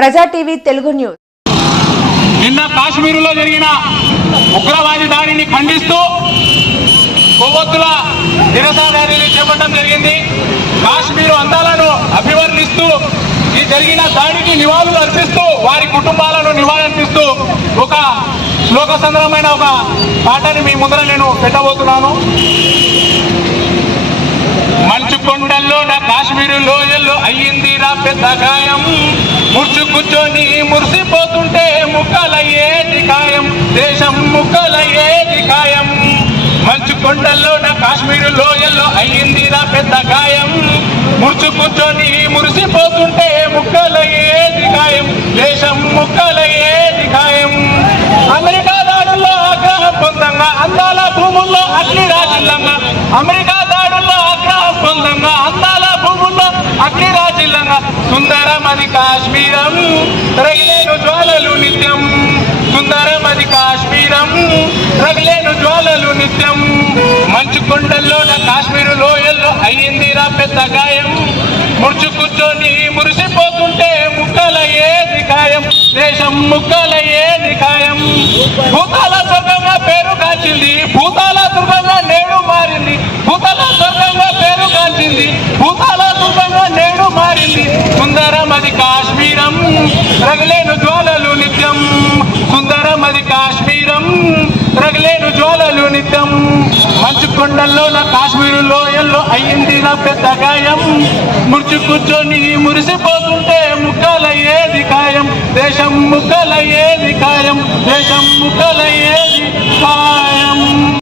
ప్రజా TV Telugu news. నిన్న కాశ్మీరులో జరిగిన ఉగ్రవాది దాడిని ఖండిస్తూ కొవ్వొత్తుల నిరసనకార్యాన్ని చేపట్టడం జరిగింది. కాశ్మీరు అందాలను అభివర్ణిస్తూ ఈ జరిగిన దాడికి నివాళులు అర్పిస్తూ వారి కుటుంబాలను నివాళులర్పిస్తూ ఒక శ్లోక సందర్భమైన ఒక పాటని మీ ముందర నేను పెట్టబోతున్నాను. మంచు కొండల్లో నా కాశ్మీరు లోయల్లో అయ్యిందిరా పెద్ద గాయం, ముర్చు కూర్చొని మురిసిపోతుంటే ముక్కలయ్యేది ఖాయం, దేశం ముక్కలయ్యేది ఖాయం. మంచు కొండల్లో నా కాశ్మీరు లోయల్లో అయ్యిందిరా పెద్ద గాయం, ముర్చు కూర్చొని మురిసిపోతుంటే ముక్కలయ్యేది ఖాయం, దేశం ముక్కలయ్యేది ఖాయం. అమెరికా దాడుల్లో ఆగ్రహం పొందంగా అందాల భూముల్లో అగ్ని రాజిల్లంగా, అమెరికా దాడుల్లో ఆగ్రహం పొందంగా అందాల భూముల్లో అగ్ని రాజిల్లంగా, సుందరమది కాశ్మీరం రగిలేను జ్వాలలు నిత్యం, సుందరమది కాశ్మీరం రగిలేను జ్వాలలు నిత్యం. మంచు కొండల్లో నా కాశ్మీరు లోయల్లో అయ్యిందిరా పెద్ద గాయం, ముర్చు కూర్చొని మురిసిపోతుంటే ముక్కలయ్యేది ఖాయం, దేశం ముక్కలయ్యేది ఖాయం. భూతాల స్వర్గంగా పేరు కాల్చింది, భూతాల దుర్గంగా నేడు మారింది, భూతాల స్వర్గంగా పేరు కాల్చింది, భూతాల దుర్గంగా నేడు మారింది. సుందరమది కాశ్మీరం రగిలేను జ్వాలలు నిత్యం, సుందరమది కాశ్మీరం రగిలేను జ్వాలలు నిత్యం. మంచు కొండల్లో నా కాశ్మీరు లోయల్లో అయ్యింది నా పెద్ద గాయం, ముర్చు కూర్చొని మురిసిపోతుంటే ముక్కలయ్యేది ఖాయం, దేశం ముక్కలయ్యేది ఖాయం, దేశం ముక్కలయ్యేది ఖాయం.